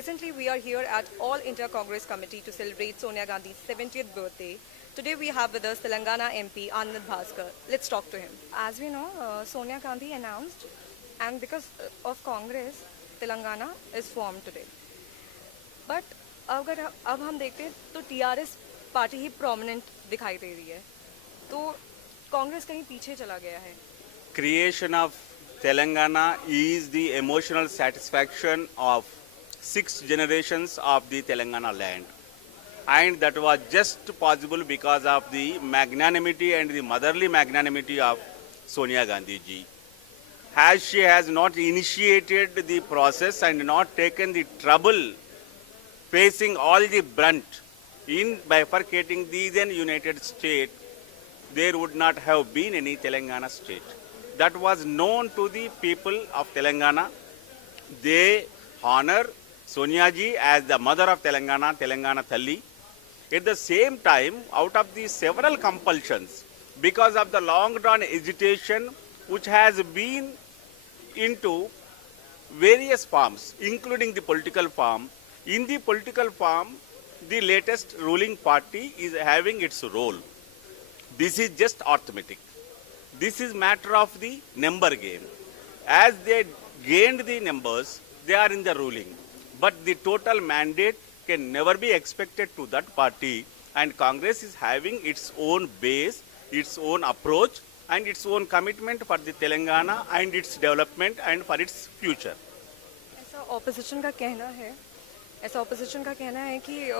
presently we are here at All India Congress Committee to celebrate Sonia Gandhi's 70th birthday. Today we have with us Telangana MP Anand Bhaskar. Let's talk to him. As we know, Sonia Gandhi announced, and because of Congress, Telangana is formed today. But अगर अब हम देखते हैं तो TRS party ही prominent दिखाई दे रही है, तो कांग्रेस कहीं पीछे चला गया है. Creation of Telangana is the emotional satisfaction of 6 generations of the Telangana land. And that was just possible because of the magnanimity and the motherly magnanimity of Sonia Gandhi ji. As she has not initiated the process and not taken the trouble facing all the brunt in bifurcating the then United States, there would not have been any Telangana state. That was known to the people of Telangana. They honor Sonia ji as the mother of Telangana, Telangana Thalli. At the same time, out of the several compulsions, because of the long-drawn agitation which has been into various forms, including the political form, in the political form, the latest ruling party is having its role. This is just arithmetic. This is matter of the number game. As they gained the numbers, they are in the ruling. But the total mandate can never be expected to that party, and Congress is having its own base, its own approach and its own commitment for the Telangana and its development and for its future. ऐसा opposition का कहना है कि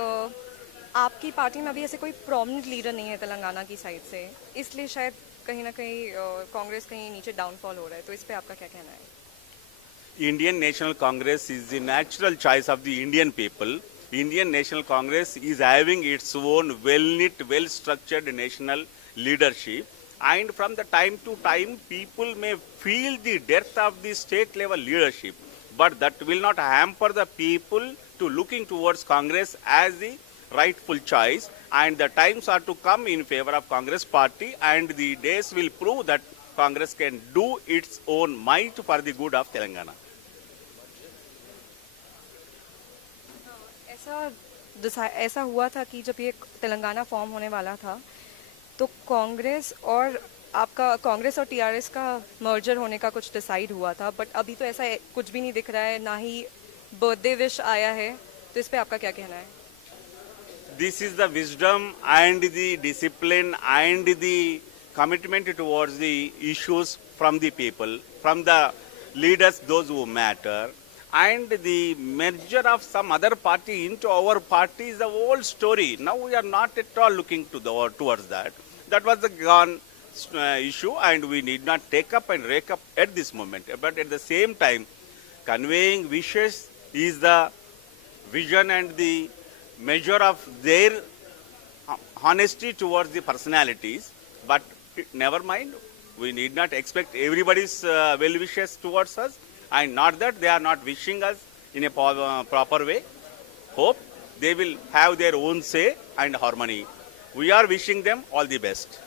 आपकी party में अभी ऐसे कोई प्रोमिनेंट लीडर नहीं है तेलंगाना की साइड से, इसलिए शायद कहीं ना कहीं कांग्रेस कहीं नीचे डाउनफॉल हो रहा है, तो इस पे आपका क्या कहना है? Indian National Congress is the natural choice of the Indian people. Indian National Congress is having its own well-knit, well-structured national leadership. And from the time to time, people may feel the dearth of the state-level leadership. But that will not hamper the people to looking towards Congress as the rightful choice. And the times are to come in favor of Congress party, and the days will prove that Congress can do its own might for the good of Telangana. ऐसा हुआ था कि जब ये Telangana form होने वाला था तो कांग्रेस और टीआरएस का मर्जर होने का कुछ डिसाइड हुआ था, बट अभी तो ऐसा कुछ भी नहीं दिख रहा है, ना ही बर्थडे विश आया है, तो इस पे आपका क्या कहना है? This is the wisdom and the discipline and the commitment towards the issues from the people, from the leaders, those who matter. And the merger of some other party into our party is the old story. Now we are not at all looking towards that. That was the gone issue, and we need not take up and rake up at this moment. But at the same time, conveying wishes is the vision and the measure of their honesty towards the personalities. But never mind, we need not expect everybody's well wishes towards us. And not that they are not wishing us in a proper way. Hope they will have their own say and harmony. We are wishing them all the best.